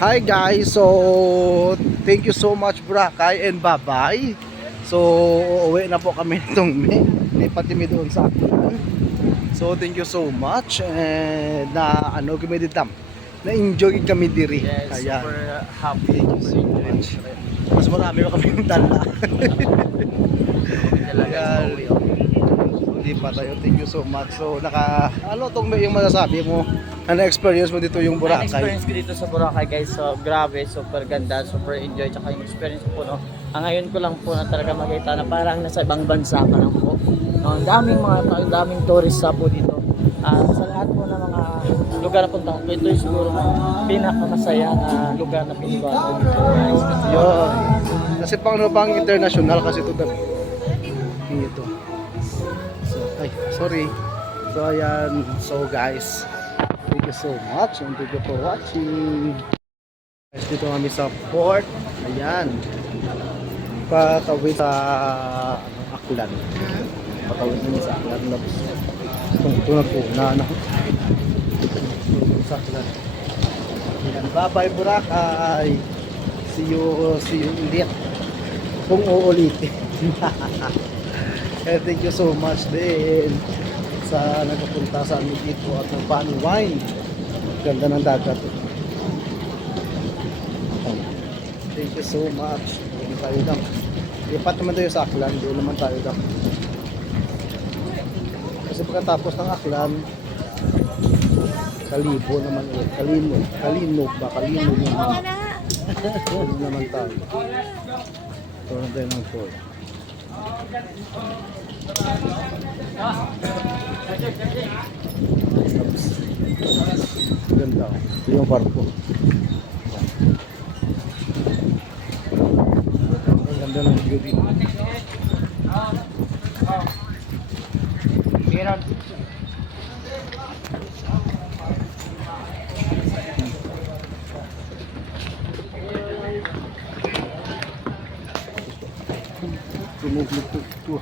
Hi guys, so thank you so much Boracay and bye-bye. So uuwi na po kami nitong May patimi doon sa Aklan. So thank you so much and kami dito. Na-enjoy kami diri. Yes, Ayan. super happy. Thank you so much. Mas marami pa kami yung dala. Ayan. Hindi pa tayo. Thank you so much. So tong may yung masasabi mo? Na-experience mo dito yung Boracay? Experience ko dito sa Boracay guys, so grabe, super ganda, super enjoy, tsaka yung experience ko po, no, ngayon ko lang po na talaga makita na parang nasa ibang bansa ka lang po. No, ang daming tourista po dito. Sa lahat po ng mga lugar na punta ko, ito yung siguro pinakamasaya na lugar na pinuntahan ko dito guys. Yun. Kasi pang international kasi ito dami. Ito. So, sorry. So ayan. So guys, thank you so much and thank you for watching. Guys, dito kami sa port. Ayan. Patawid sa Aklan. Patawid namin sa Aklan. Ito na po na sa Aklan. Ayan. Bye-bye Boracay. See you ulit. Kung uulitin. Thank you so much din sa nagpupunta sa amin dito at nagpa-unwind. Ganda ng dagat. Thank you so much. Hindi tayo lang. Lipat naman tayo sa Aklan. Doon naman tayo lang. Kasi pagkatapos ng Aklan, Kalibo naman ulit. Kalinog naman. Doon naman tayo. Ito na tayo ng tour. Ganda. Ito yung barko. Ang ganda ng view dito. Tumuglig to.